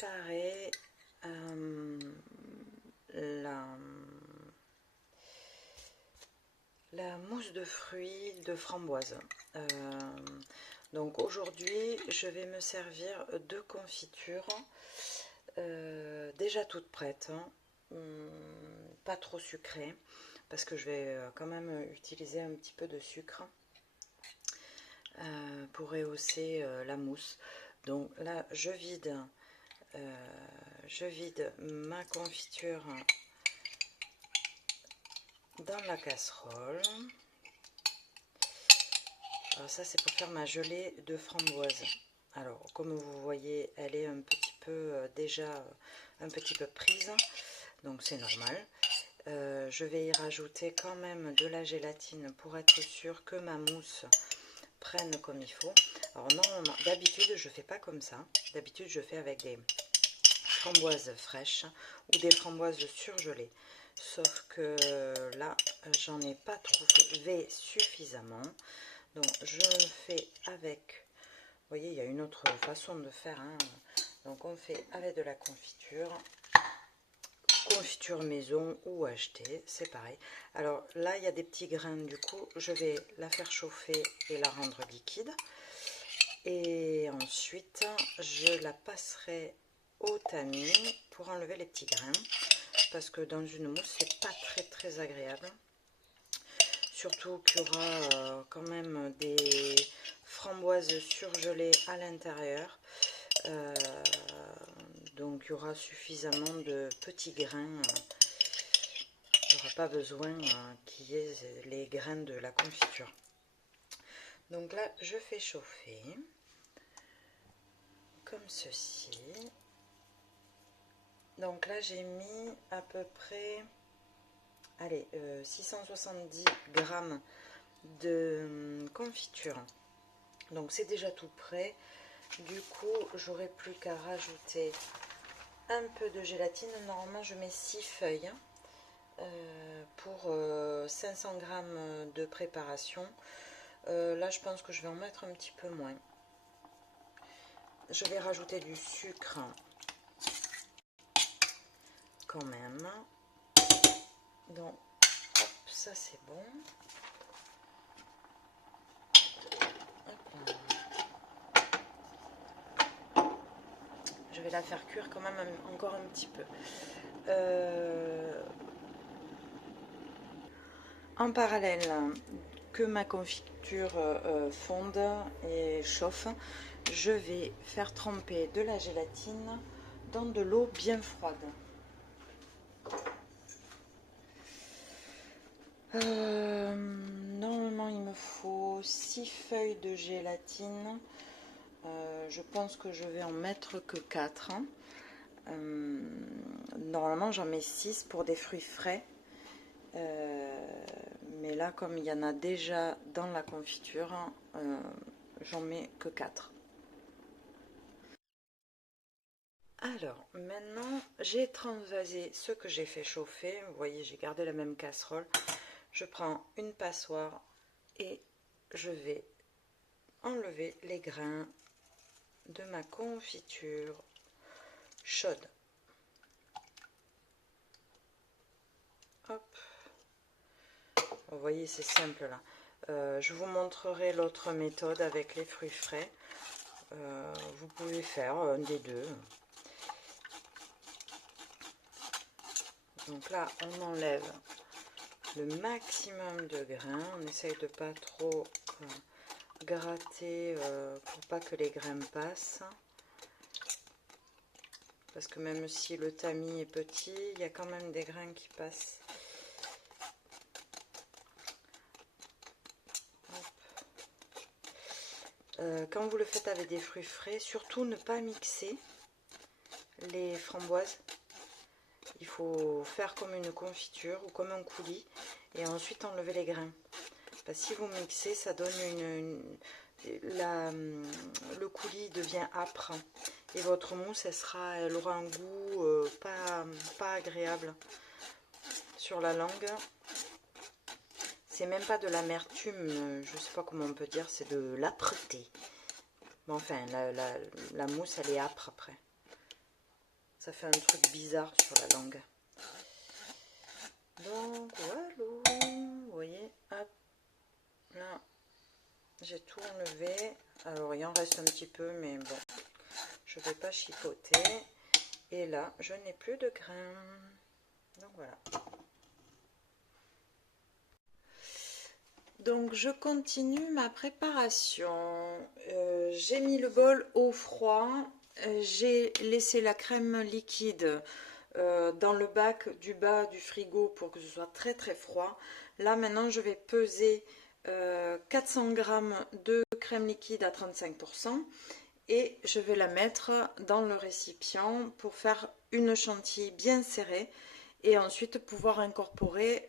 préparer la mousse de fruits de framboise. Donc aujourd'hui, je vais me servir de confitures déjà toutes prêtes, hein, pas trop sucrées, parce que je vais quand même utiliser un petit peu de sucre pour rehausser la mousse. Donc là, je vide ma confiture dans la casserole. Alors ça, c'est pour faire ma gelée de framboise. Alors, comme vous voyez, elle est un petit peu déjà un petit peu prise, donc c'est normal. Je vais y rajouter quand même de la gélatine pour être sûr que ma mousse prenne comme il faut. Alors normalement, d'habitude, je ne fais pas comme ça. D'habitude, je fais avec des framboises fraîches ou des framboises surgelées. Sauf que là, j'en ai pas trouvé suffisamment. Donc je fais avec, vous voyez, il y a une autre façon de faire, hein. Donc on fait avec de la confiture maison ou achetée, c'est pareil. Alors là, il y a des petits grains, du coup, je vais la faire chauffer et la rendre liquide. Et ensuite, je la passerai au tamis pour enlever les petits grains. Parce que dans une mousse, c'est pas très agréable. Surtout qu'il y aura quand même des framboises surgelées à l'intérieur. Donc il y aura suffisamment de petits grains. Il n'y aura pas besoin qu'il y ait les grains de la confiture. Donc là, je fais chauffer comme ceci. Donc là, j'ai mis à peu près, allez, 670 grammes de confiture. Donc c'est déjà tout prêt. Du coup, j'aurai plus qu'à rajouter un peu de gélatine. Normalement, je mets 6 feuilles pour 500 grammes de préparation. Là, je pense que je vais en mettre un petit peu moins. Je vais rajouter du sucre quand même. Donc, hop, ça c'est bon. Hop. Je vais la faire cuire quand même encore un petit peu. En parallèle que ma confiture fonde et chauffe, je vais faire tremper de la gélatine dans de l'eau bien froide. Normalement, il me faut 6 feuilles de gélatine. Je pense que je vais en mettre que 4. Normalement, j'en mets 6 pour des fruits frais. Mais là, comme il y en a déjà dans la confiture, j'en mets que 4. Alors, maintenant, j'ai transvasé ce que j'ai fait chauffer. Vous voyez, j'ai gardé la même casserole. Je prends une passoire et je vais enlever les grains de ma confiture chaude. Hop. Vous voyez, c'est simple là. Je vous montrerai l'autre méthode avec les fruits frais. Vous pouvez faire un des deux. Donc là, on enlève le maximum de grains. On essaye de pas trop gratter pour pas que les grains passent. Parce que même si le tamis est petit, il y a quand même des grains qui passent. Quand vous le faites avec des fruits frais, surtout ne pas mixer les framboises. Il faut faire comme une confiture ou comme un coulis et ensuite enlever les grains. Parce que si vous mixez, ça donne le coulis devient âpre et votre mousse elle aura un goût pas agréable sur la langue. C'est même pas de l'amertume, je sais pas comment on peut dire, c'est de l'âpreté. Mais enfin, la mousse elle est âpre après. Ça fait un truc bizarre sur la langue. Donc voilà, vous voyez, hop, là, j'ai tout enlevé. Alors il en reste un petit peu, mais bon, je ne vais pas chipoter. Et là, je n'ai plus de grains. Donc voilà. Donc je continue ma préparation. J'ai mis le bol au froid. J'ai laissé la crème liquide dans le bac du bas du frigo pour que ce soit très très froid. Là maintenant je vais peser 400 g de crème liquide à 35% et je vais la mettre dans le récipient pour faire une chantilly bien serrée et ensuite pouvoir incorporer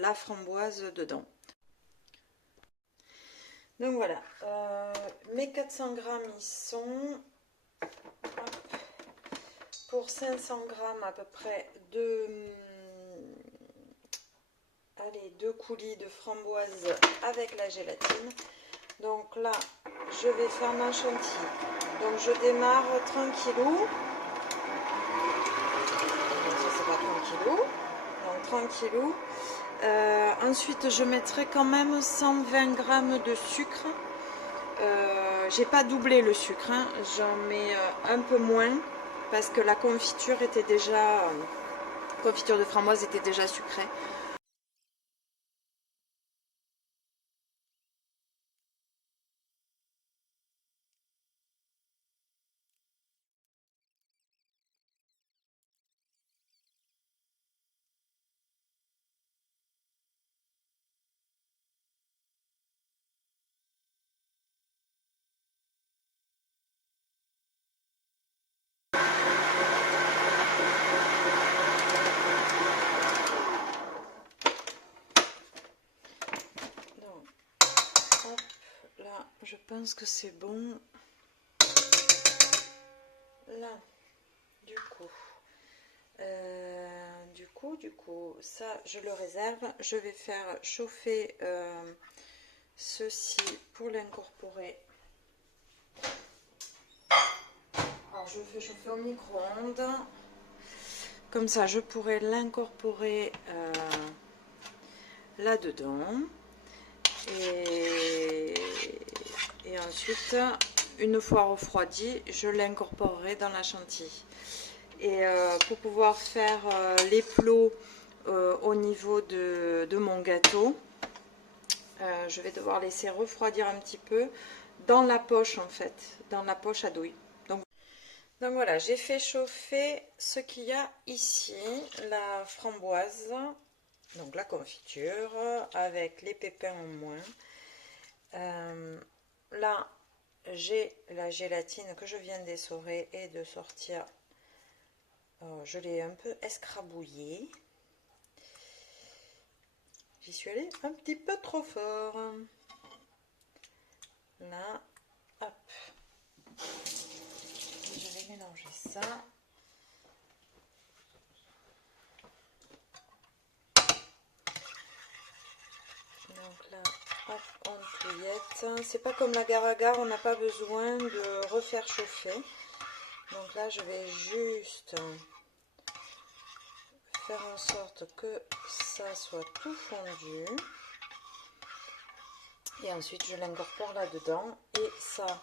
la framboise dedans. Donc voilà, mes 400 grammes ils sont pour 500 grammes à peu près deux coulis de framboise avec la gélatine. Donc là, je vais faire ma chantilly. Donc je démarre tranquillou. Ça c'est pas tranquillou. Donc tranquillou. Ensuite, je mettrai quand même 120 grammes de sucre. J'ai pas doublé le sucre, hein. J'en mets un peu moins parce que la confiture de framboise était déjà sucrée. Là, je pense que c'est bon. Là, du coup, ça, je le réserve. Je vais faire chauffer ceci pour l'incorporer. Alors, je le fais chauffer au micro-ondes. Comme ça, je pourrais l'incorporer là-dedans. Et ensuite, une fois refroidi, je l'incorporerai dans la chantilly. Et pour pouvoir faire les plots au niveau de mon gâteau, je vais devoir laisser refroidir un petit peu dans la poche en fait, dans la poche à douille. Donc voilà, j'ai fait chauffer ce qu'il y a ici, la framboise, donc la confiture avec les pépins en moins. Là, j'ai la gélatine que je viens d'essorer et de sortir. Je l'ai un peu escrabouillée. J'y suis allée un petit peu trop fort. Là, hop. Je vais mélanger ça. Donc là, hop, on touillette. C'est pas comme l'agar-agar, on n'a pas besoin de refaire chauffer. Donc là, je vais juste faire en sorte que ça soit tout fondu. Et ensuite, je l'incorpore là-dedans. Et ça,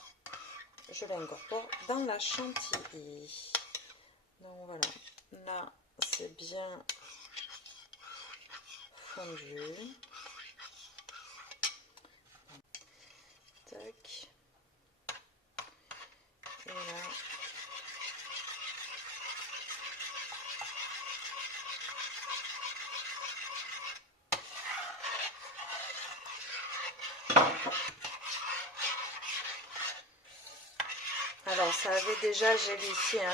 je l'incorpore dans la chantilly. Donc voilà, là, c'est bien fondu. Tac. Et là, alors ça avait déjà gélifié, hein,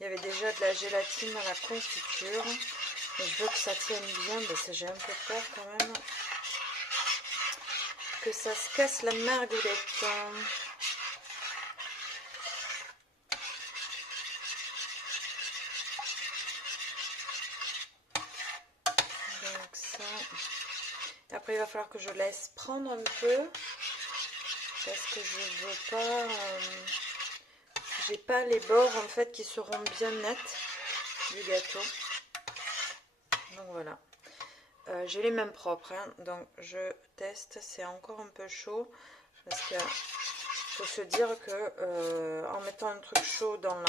il y avait déjà de la gélatine dans la confiture. Et je veux que ça tienne bien parce que j'ai un peu peur quand même que ça se casse la margoulette. Donc ça. Après il va falloir que je laisse prendre un peu parce que je veux pas j'ai pas les bords en fait qui seront bien nets du gâteau. Donc voilà. J'ai les mains propres, hein, donc je teste. C'est encore un peu chaud parce que faut se dire que en mettant un truc chaud dans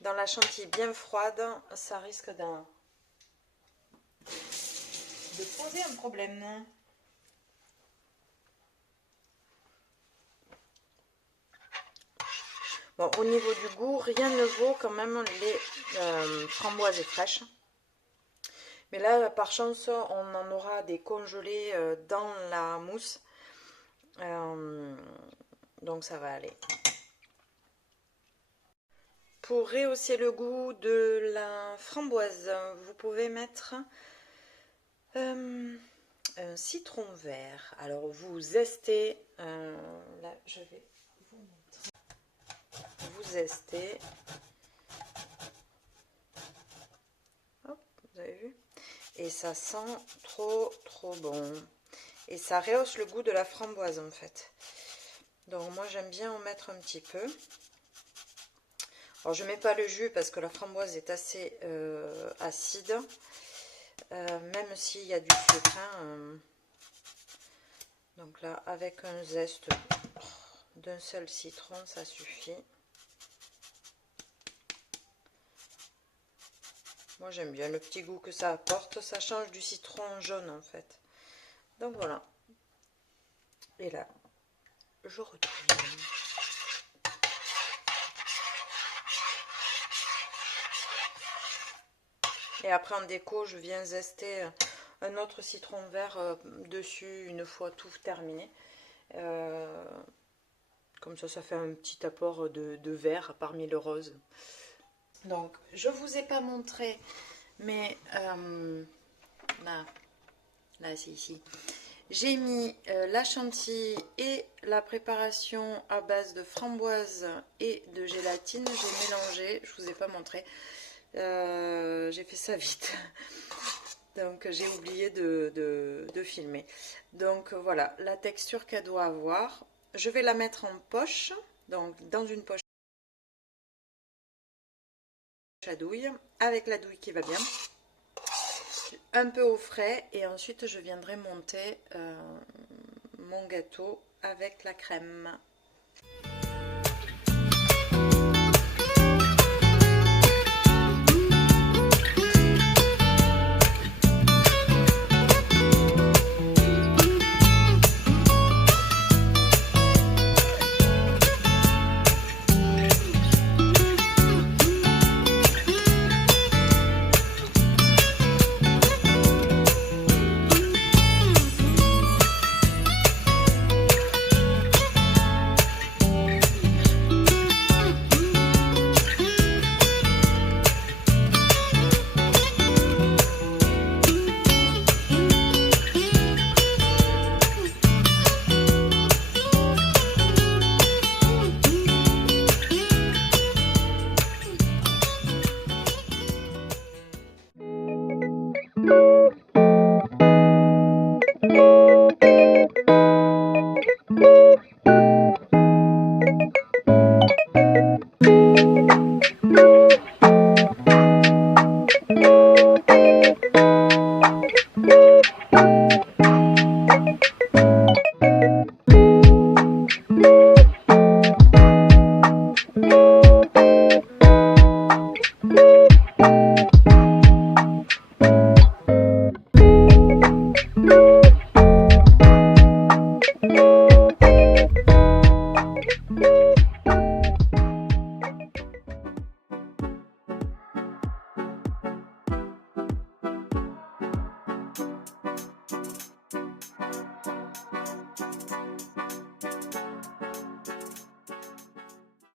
la chantilly bien froide, ça risque de poser un problème. Bon, au niveau du goût, rien ne vaut quand même les framboises fraîches. Mais là, par chance, on en aura des congelés dans la mousse. Donc ça va aller. Pour rehausser le goût de la framboise, vous pouvez mettre un citron vert. Alors vous zestez, là je vais vous montrer. Vous zestez. Hop, vous avez vu? Et ça sent trop bon. Et ça rehausse le goût de la framboise en fait. Donc moi j'aime bien en mettre un petit peu. Alors je mets pas le jus parce que la framboise est assez acide. Même s'il y a du sucre. Hein, donc là avec un zeste d'un seul citron ça suffit. Moi j'aime bien le petit goût que ça apporte. Ça change du citron jaune en fait. Donc voilà. Et là je retourne. Et après en déco, je viens zester un autre citron vert dessus une fois tout terminé. Comme ça, ça fait un petit apport de vert parmi le rose. Donc, je ne vous ai pas montré, mais là c'est ici. J'ai mis la chantilly et la préparation à base de framboise et de gélatine. J'ai mélangé, je ne vous ai pas montré. J'ai fait ça vite. Donc j'ai oublié de filmer. Donc voilà la texture qu'elle doit avoir. Je vais la mettre en poche, donc dans une poche à douille, avec la douille qui va bien, un peu au frais, et ensuite je viendrai monter mon gâteau avec la crème.